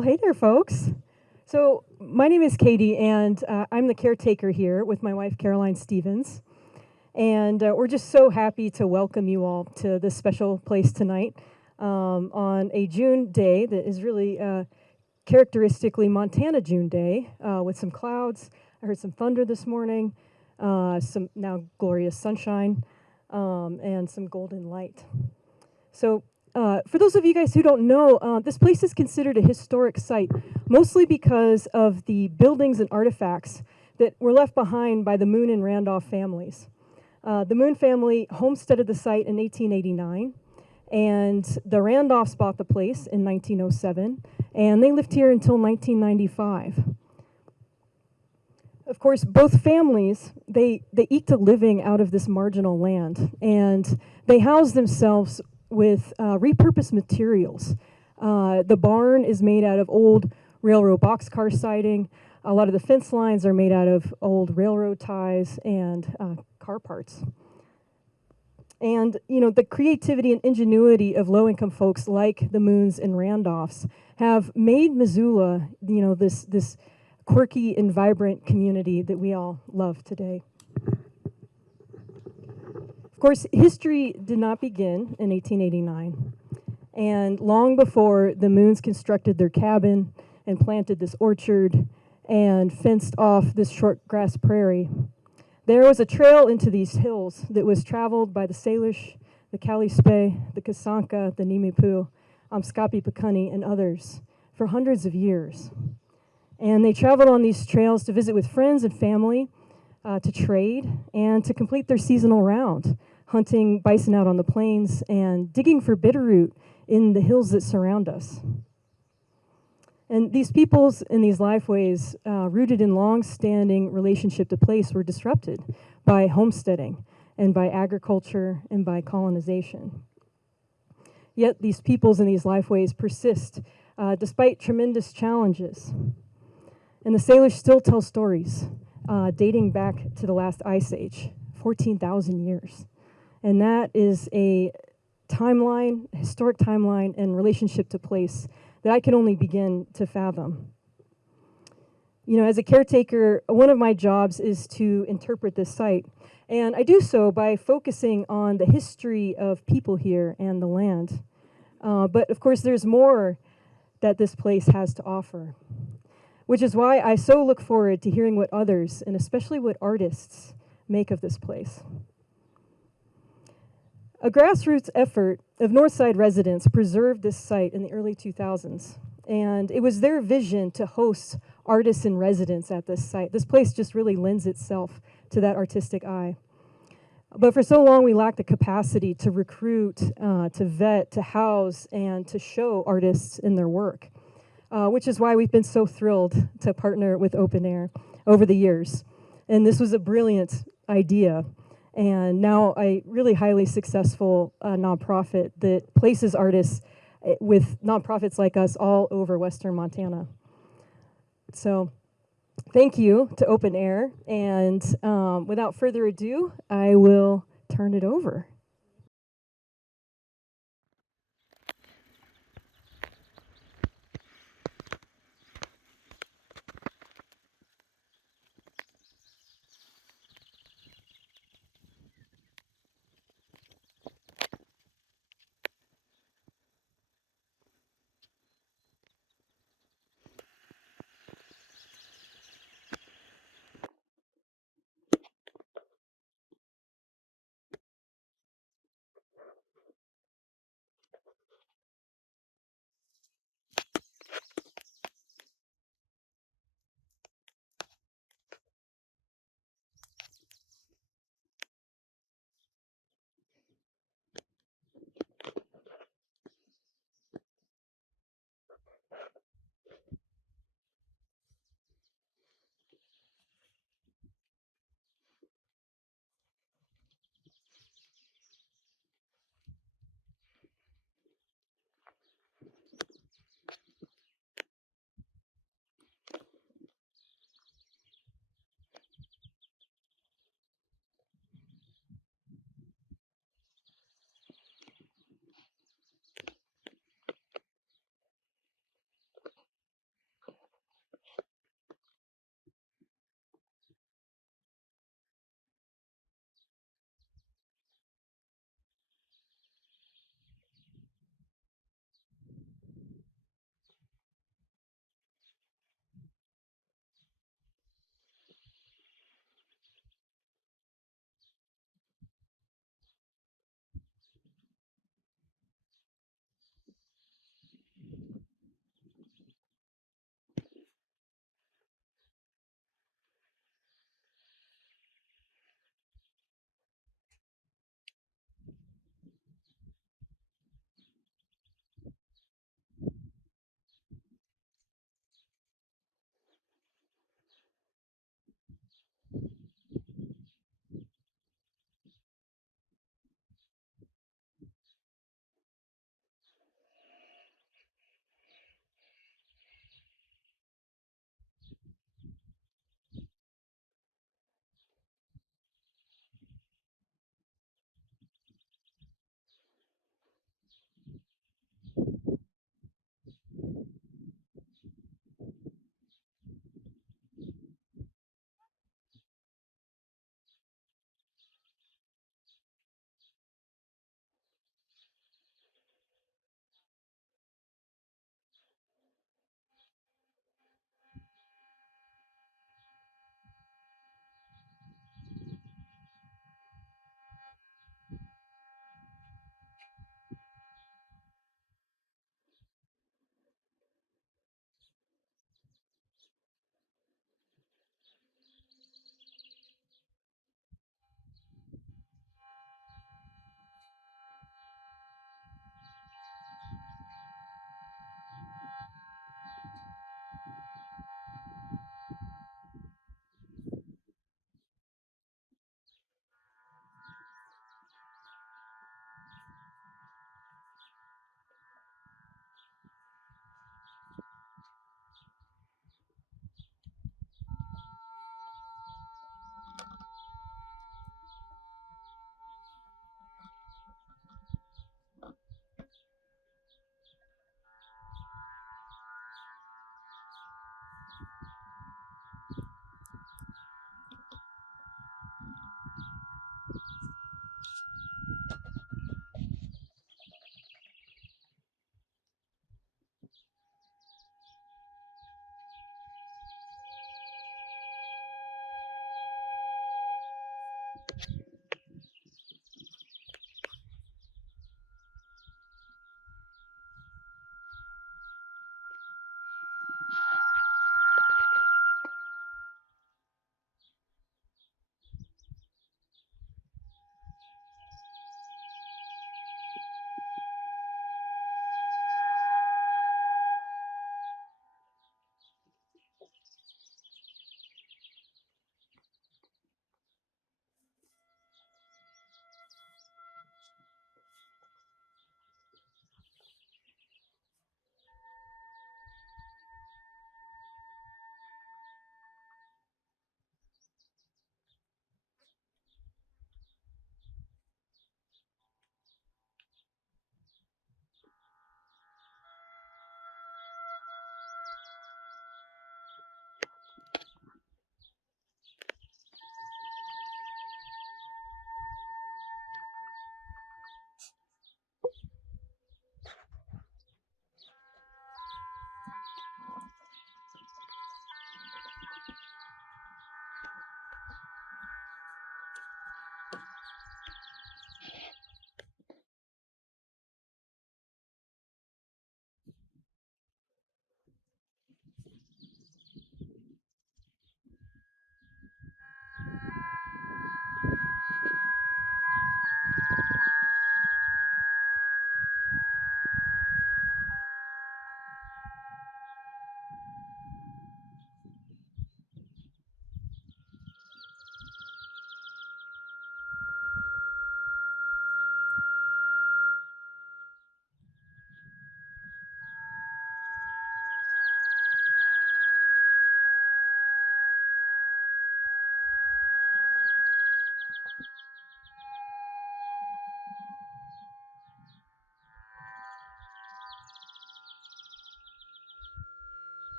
Well, hey there, folks. So, my name is Katie, and I'm the caretaker here with my wife, Caroline Stevens. And we're just so happy to welcome you all to this special place tonight on a June day that is really characteristically Montana June day with some clouds. I heard some thunder this morning, some now glorious sunshine, and some golden light. So, for those of you guys who don't know, this place is considered a historic site, mostly because of the buildings and artifacts that were left behind by the Moon and Randolph families. The Moon family homesteaded the site in 1889, and the Randolphs bought the place in 1907, and they lived here until 1995. Of course, both families, they eked a living out of this marginal land, and they housed themselves with repurposed materials. The barn is made out of old railroad boxcar siding. A lot of the fence lines are made out of old railroad ties and car parts. And you know, the creativity and ingenuity of low-income folks like the Moons and Randolphs have made Missoula, you know, this quirky and vibrant community that we all love today. Of course, history did not begin in 1889, and long before the Moons constructed their cabin and planted this orchard and fenced off this short grass prairie, there was a trail into these hills that was traveled by the Salish, the Kalispel, the Kasanka, the Nimipu, Amskapi Pekuni, and others for hundreds of years. And they traveled on these trails to visit with friends and family, to trade, and to complete their seasonal round, hunting bison out on the plains and digging for bitterroot in the hills that surround us. And these peoples and these lifeways, rooted in long-standing relationship to place, were disrupted by homesteading and by agriculture and by colonization. Yet these peoples and these lifeways persist despite tremendous challenges. And the Salish still tell stories dating back to the last ice age, 14,000 years. And that is a timeline, historic timeline and relationship to place that I can only begin to fathom. You know, as a caretaker, one of my jobs is to interpret this site. And I do so by focusing on the history of people here and the land. But of course, there's more that this place has to offer, which is why I so look forward to hearing what others, and especially what artists, make of this place. A grassroots effort of Northside residents preserved this site in the early 2000s, and it was their vision to host artists in residence at this site. This place just really lends itself to that artistic eye. But for so long, we lacked the capacity to recruit, to vet, to house, and to show artists in their work, which is why we've been so thrilled to partner with Open Air over the years. And this was a brilliant idea. And now a really highly successful nonprofit that places artists with nonprofits like us all over Western Montana. So thank you to Open Air. And without further ado, I will turn it over.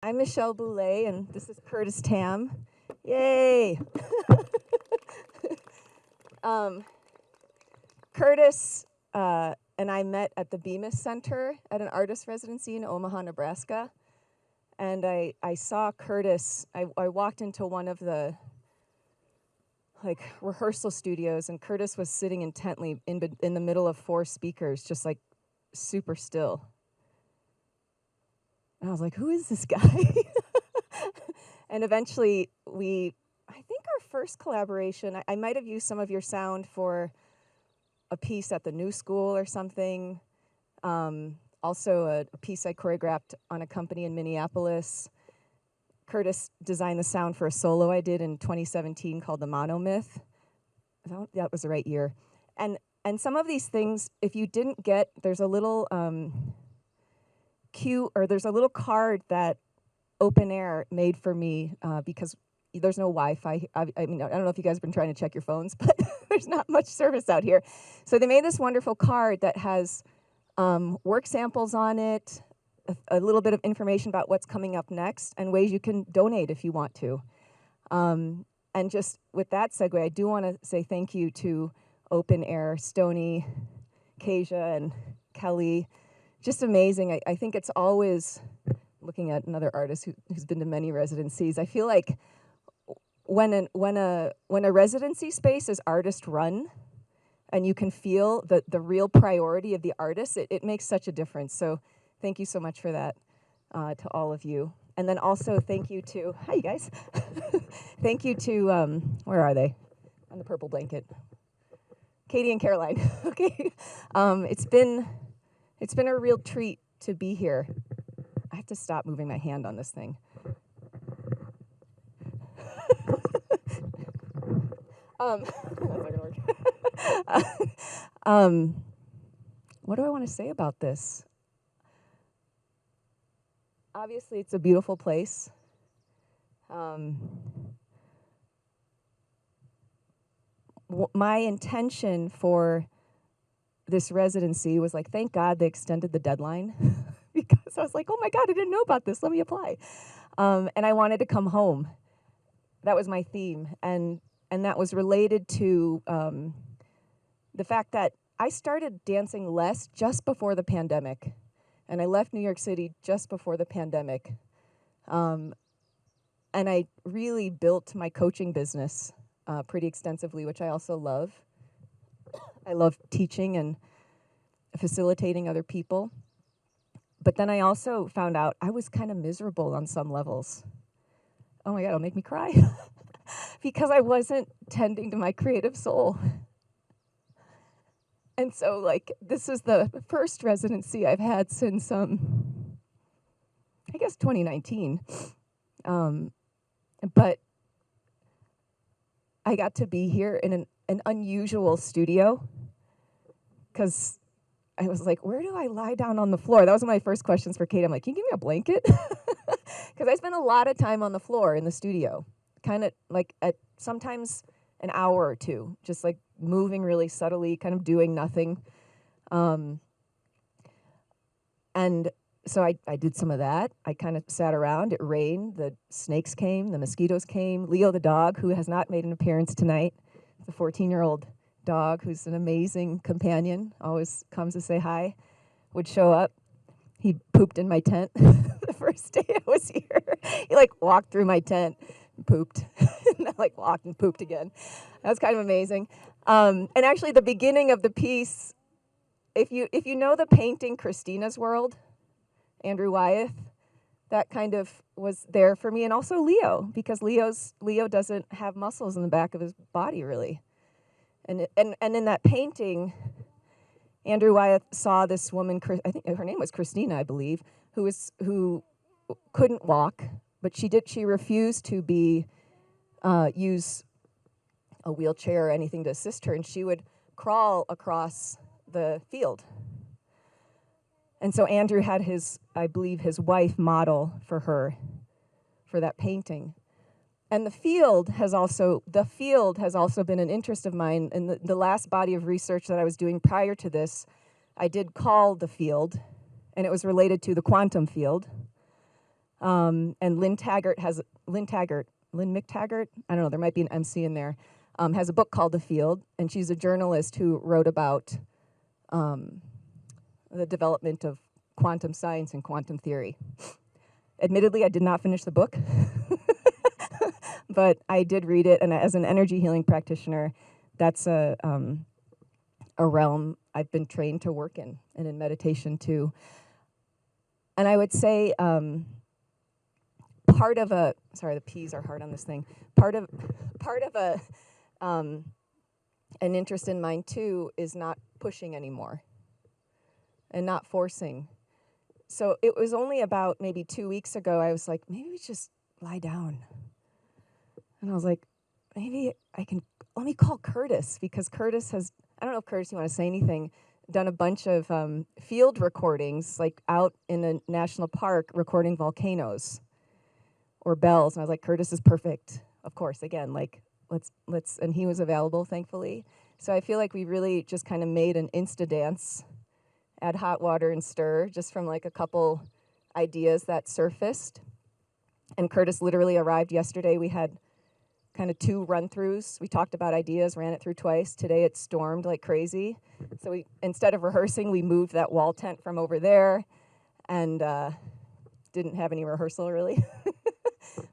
I'm Michelle Boulé, and this is Curtis Tam. Yay! Curtis and I met at the Bemis Center at an artist residency in Omaha, Nebraska. And I saw Curtis, I walked into one of the rehearsal studios, and Curtis was sitting intently in the middle of 4 speakers, just like super still. And I was like, who is this guy? And eventually I think our first collaboration, I might have used some of your sound for a piece at the New School or something. Also a piece I choreographed on a company in Minneapolis. Curtis designed the sound for a solo I did in 2017 called The Monomyth. That was the right year. And some of these things, if you didn't get, there's a little there's a little card that Open Air made for me because there's no Wi-Fi. I mean, I don't know if you guys have been trying to check your phones, but there's not much service out here. So they made this wonderful card that has work samples on it, a little bit of information about what's coming up next, and ways you can donate if you want to. And just with that segue, I do want to say thank you to Open Air, Stony, Kasia, and Kelly. Just amazing. I think it's always, looking at another artist who's been to many residencies, I feel like when a residency space is artist run, and you can feel the real priority of the artist, it makes such a difference. So thank you so much for that to all of you. And then also thank you to, hi you guys. Thank you to, where are they? On the purple blanket. Katie and Caroline, okay. It's been a real treat to be here. I have to stop moving my hand on this thing. That's not gonna work. What do I want to say about this? Obviously, it's a beautiful place. My intention for this residency was like, thank God they extended the deadline because I was like, oh my God, I didn't know about this. Let me apply. And I wanted to come home. That was my theme. And that was related to the fact that I started dancing less just before the pandemic. And I left New York City just before the pandemic. And I really built my coaching business pretty extensively, which I also love. I love teaching and facilitating other people. But then I also found out I was kind of miserable on some levels. Oh my God, it'll make me cry. Because I wasn't tending to my creative soul. And so, like, this is the first residency I've had since, I guess, 2019. But I got to be here in an unusual studio because I was like, where do I lie down on the floor? That was one of my first questions for Kate. I'm like, can you give me a blanket? Because I spend a lot of time on the floor in the studio, kind of like at sometimes an hour or two, just like moving really subtly, kind of doing nothing. And so I did some of that. I kind of sat around. It rained. The snakes came. The mosquitoes came. Leo the dog, who has not made an appearance tonight, the 14-year-old dog who's an amazing companion, always comes to say hi, would show up. He pooped in my tent the first day I was here. He like walked through my tent and pooped. And I like walked and pooped again. That was kind of amazing. And actually the beginning of the piece, if you know the painting Christina's World, Andrew Wyeth, that kind of was there for me. And also Leo, because Leo doesn't have muscles in the back of his body really. And in that painting, Andrew Wyeth saw this woman, I think her name was Christina, I believe, who couldn't walk, but she refused to use a wheelchair or anything to assist her, and she would crawl across the field. And so Andrew had I believe his wife model for her for that painting. And the field has also been an interest of mine. In the last body of research that I was doing prior to this, I did call the field, and it was related to the quantum field. And Lynn McTaggart, I don't know, there might be an MC in there, has a book called The Field, and she's a journalist who wrote about the development of quantum science and quantum theory. Admittedly, I did not finish the book. But I did read it, and as an energy healing practitioner, that's a realm I've been trained to work in, and in meditation too. And I would say part of the P's are hard on this thing. Part of an interest in mine too is not pushing anymore, and not forcing. So it was only about maybe 2 weeks ago I was like, maybe we just lie down. And I was like, maybe let me call Curtis, because Curtis has, I don't know if Curtis, you want to say anything, done a bunch of field recordings, like out in a national park recording volcanoes or bells. And I was like, Curtis is perfect. Of course, again, like, let's, and he was available, thankfully. So I feel like we really just kind of made an Insta-dance, add hot water and stir, just from like a couple ideas that surfaced. And Curtis literally arrived yesterday. We had kind of 2 run-throughs. We talked about ideas, ran it through twice. Today it stormed like crazy. So instead of rehearsing, we moved that wall tent from over there, and didn't have any rehearsal really.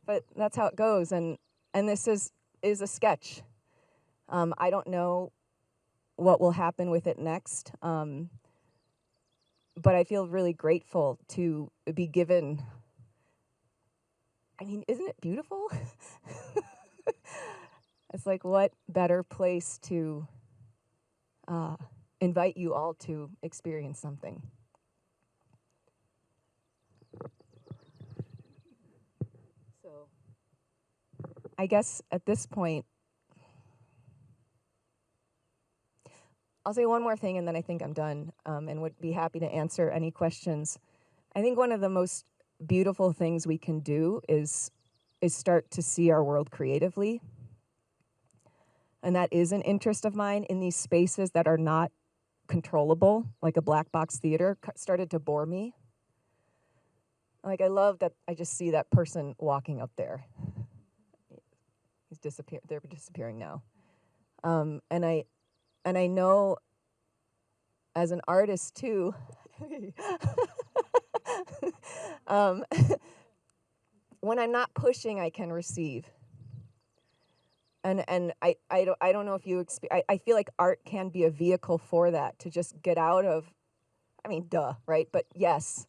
But that's how it goes. And this is a sketch. I don't know what will happen with it next. But I feel really grateful to be given. I mean, isn't it beautiful? It's like, what better place to invite you all to experience something. So I guess at this point, I'll say one more thing and then I think I'm done, and would be happy to answer any questions. I think one of the most beautiful things we can do is start to see our world creatively. And that is an interest of mine in these spaces that are not controllable, like a black box theater, started to bore me. Like, I love that I just see that person walking up there. They're disappearing now. And I know as an artist too, when I'm not pushing, I can receive. And I don't know if you I feel like art can be a vehicle for that, to just get out of, I mean, duh, right? But yes,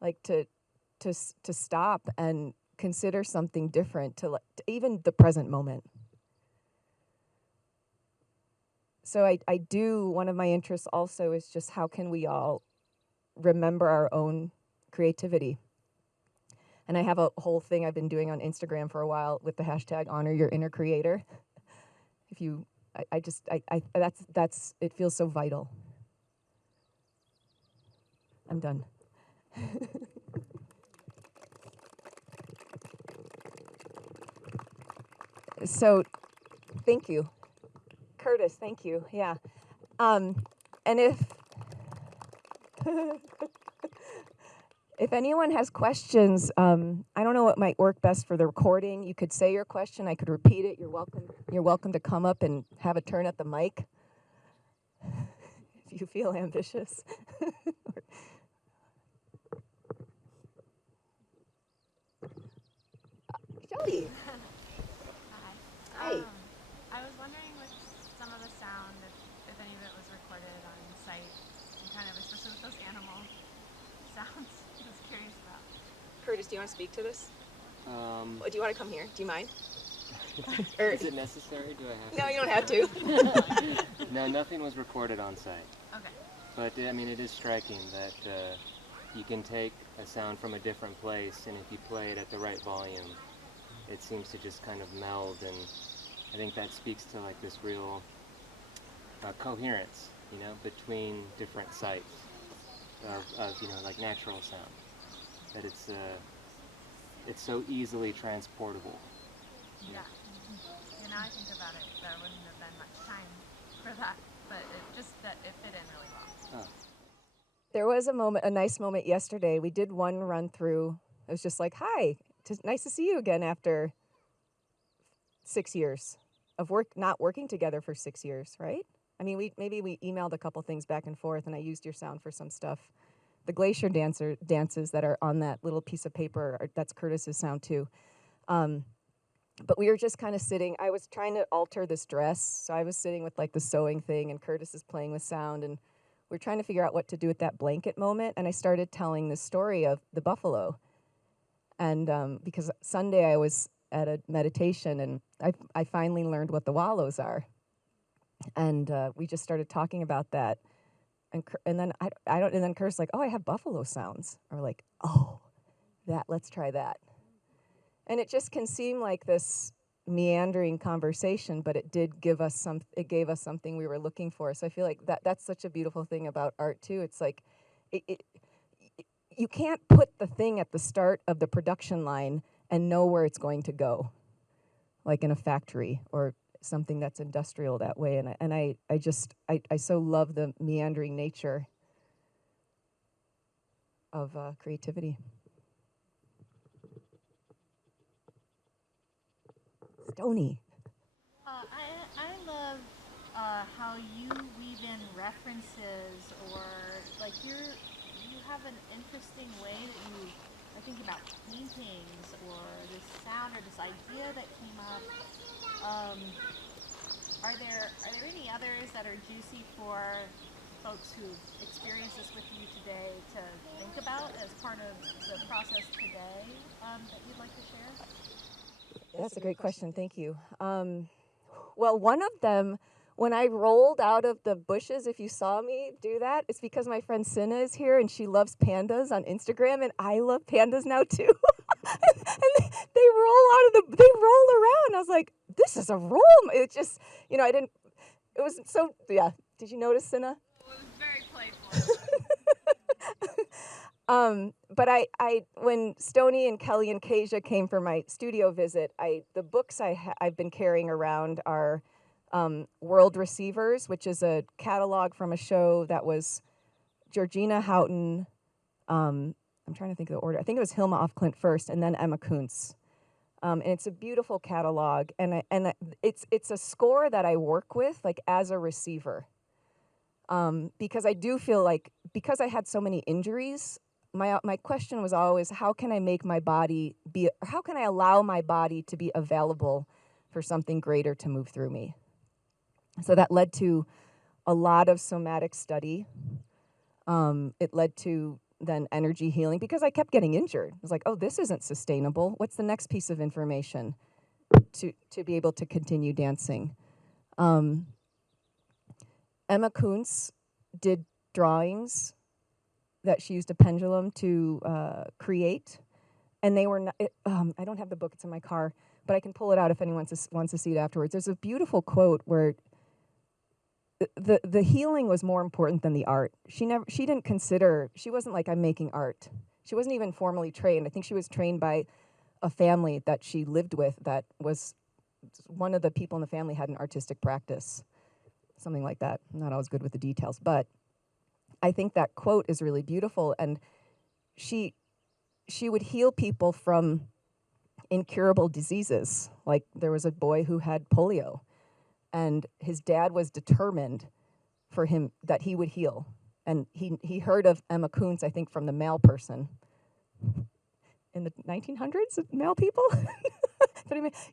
like to stop and consider something different, to even the present moment. So I do, one of my interests also is just how can we all remember our own creativity. And I have a whole thing I've been doing on Instagram for a while with the hashtag honor your inner creator. If you, that's it feels so vital. I'm done. So, thank you. Curtis, thank you. Yeah. And if if anyone has questions, I don't know what might work best for the recording. You could say your question. I could repeat it. You're welcome. You're welcome to come up and have a turn at the mic if you feel ambitious. Jody. Hi. Hi. I was wondering with some of the sound, if any of it was recorded on site, and kind of especially with those animal sounds. I was curious about. Curtis, do you want to speak to this? Um, Do you want to come here? Do you mind? is it necessary? Do I have No, to? you don't have to. No, nothing was recorded on site. Okay. But, I mean, it is striking that you can take a sound from a different place, and if you play it at the right volume, it seems to just kind of meld, and I think that speaks to, like, this real coherence, you know, between different sites of you know, like natural sound. That it's so easily transportable. Yeah. And now I think about it, there wouldn't have been much time for that, but it fit in really well. Oh. There was a nice moment yesterday. We did one run through. It was just like, hi, nice to see you again after 6 years of not working together for 6 years, right? I mean, maybe we emailed a couple things back and forth, and I used your sound for some stuff. The glacier dances that are on that little piece of paper, that's Curtis's sound too. But we were just kind of sitting. I was trying to alter this dress, so I was sitting with like the sewing thing, and Curtis is playing with sound, and we're trying to figure out what to do with that blanket moment. And I started telling the story of the buffalo, and because Sunday I was at a meditation, and I finally learned what the wallows are, and we just started talking about that, and then and then Curtis like, oh, I have buffalo sounds, or like, oh, let's try that. And it just can seem like this meandering conversation, but it gave us something we were looking for. So I feel like that's such a beautiful thing about art too. It's like you can't put the thing at the start of the production line and know where it's going to go, like in a factory or something that's industrial that way. And I so love the meandering nature of creativity. Stony. I love how you weave in references, or like you have an interesting way that you think about paintings or this sound or this idea that came up. Are there any others that are juicy for folks who've experienced this with you today to think about as part of the process today that you'd like to share? That's a great question. Thank you. Well, one of them, when I rolled out of the bushes, if you saw me do that, it's because my friend Cinna is here and she loves pandas on Instagram, and I love pandas now too. and they roll around. I was like, this is a roll. It just, it was so, yeah. Did you notice, Cinna? It was very playful. But when Stony and Kelly and Kasia came for my studio visit, the books I've been carrying around are World Receivers, which is a catalog from a show that was Georgina Houghton. I'm trying to think of the order. I think it was Hilma af Klint first, and then Emma Kuntz. And it's a beautiful catalog, and it's a score that I work with like as a receiver, because I do feel like, because I had so many injuries. My question was always, how can I allow my body to be available for something greater to move through me? So that led to a lot of somatic study. It led to then energy healing, because I kept getting injured. I was like, oh, this isn't sustainable. What's the next piece of information to be able to continue dancing? Emma Kuntz did drawings that she used a pendulum to create, and they were not, I don't have the book, it's in my car, but I can pull it out if anyone wants to see it afterwards. There's a beautiful quote where the healing was more important than the art. She didn't consider, she wasn't like, I'm making art. She wasn't even formally trained. I think she was trained by a family that she lived with that was, one of the people in the family had an artistic practice, something like that. I'm not always good with the details, but I think that quote is really beautiful. And she would heal people from incurable diseases. Like there was a boy who had polio, and his dad was determined for him that he would heal. And he heard of Emma Kuntz, I think, from the Mail Person in the 1900s, Mail People?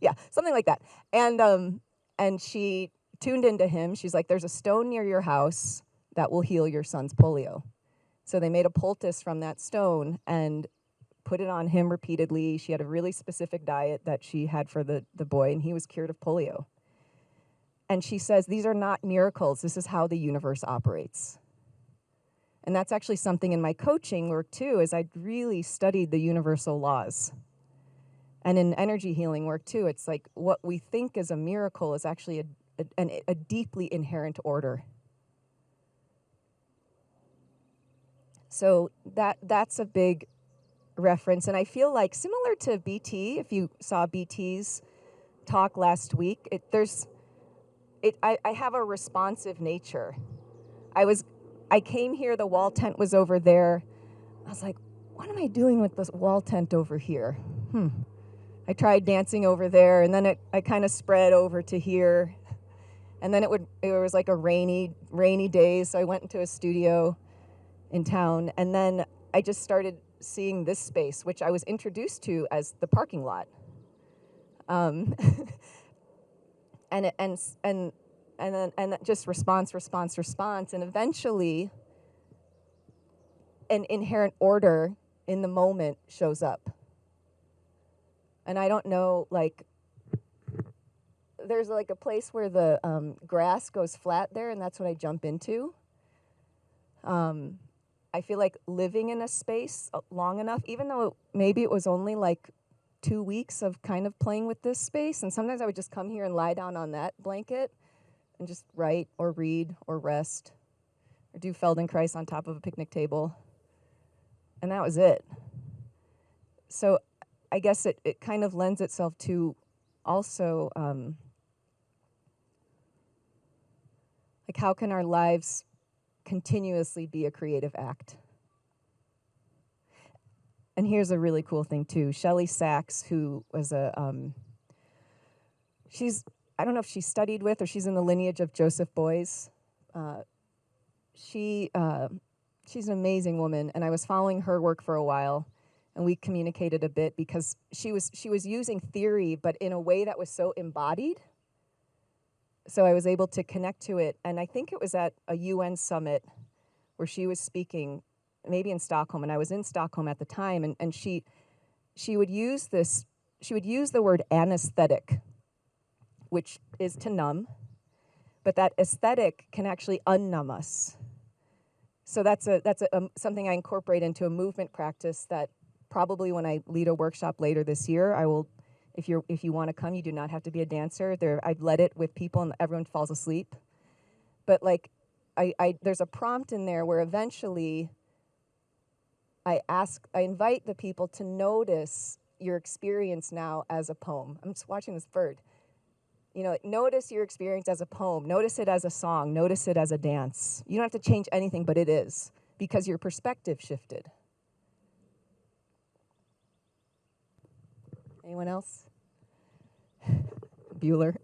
Yeah, something like that. And she tuned into him. She's like, there's a stone near your house that will heal your son's polio. So they made a poultice from that stone and put it on him repeatedly. She had a really specific diet that she had for the boy, and he was cured of polio. And she says, these are not miracles. This is how the universe operates. And that's actually something in my coaching work too, is I really studied the universal laws. And in energy healing work too, it's like what we think is a miracle is actually a deeply inherent order. So that's a big reference. And I feel like similar to BT, if you saw BT's talk last week, I have a responsive nature. I came here, the wall tent was over there. I was like, what am I doing with this wall tent over here? I tried dancing over there, and then I kind of spread over to here. And then it was like a rainy day, so I went into a studio in town, and then I just started seeing this space, which I was introduced to as the parking lot. And then just response, and eventually an inherent order in the moment shows up. And I don't know, like, there's like a place where the grass goes flat there, and that's what I jump into. I feel like living in a space long enough, even though maybe it was only like 2 weeks of kind of playing with this space, and sometimes I would just come here and lie down on that blanket and just write or read or rest or do Feldenkrais on top of a picnic table. And that was it. So I guess it kind of lends itself to also, like, how can our lives continuously be a creative act? And here's a really cool thing too. Shelley Sachs, who was I don't know if she studied with or she's in the lineage of Joseph Beuys. She's an amazing woman, and I was following her work for a while, and we communicated a bit because she was using theory, but in a way that was so embodied. So I was able to connect to it, and I think it was at a UN summit where she was speaking, maybe in Stockholm, and I was in Stockholm at the time, and she would use the word anesthetic, which is to numb, but that aesthetic can actually unnumb us. So that's something I incorporate into a movement practice that probably when I lead a workshop later this year, I will, if you want to come, you do not have to be a dancer. I've led it with people and everyone falls asleep. But like, there's a prompt in there where eventually I invite the people to notice your experience now as a poem. I'm just watching this bird. You know, notice your experience as a poem. Notice it as a song. Notice it as a dance. You don't have to change anything, but it is, because your perspective shifted. Anyone else? Bueller.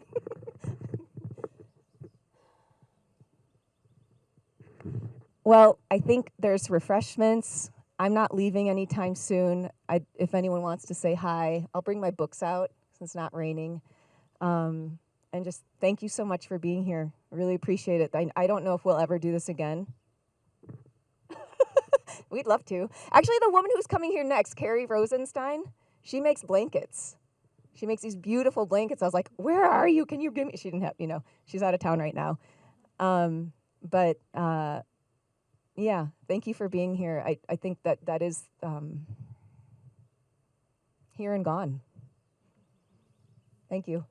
Well, I think there's refreshments. I'm not leaving anytime soon. If anyone wants to say hi, I'll bring my books out since it's not raining. And just thank you so much for being here. I really appreciate it. I don't know if we'll ever do this again. We'd love to. Actually, the woman who's coming here next, Carrie Rosenstein, she makes blankets. She makes these beautiful blankets. I was like, where are you? Can you give me? She didn't have, she's out of town right now. Yeah, thank you for being here. I think that is here and gone. Thank you.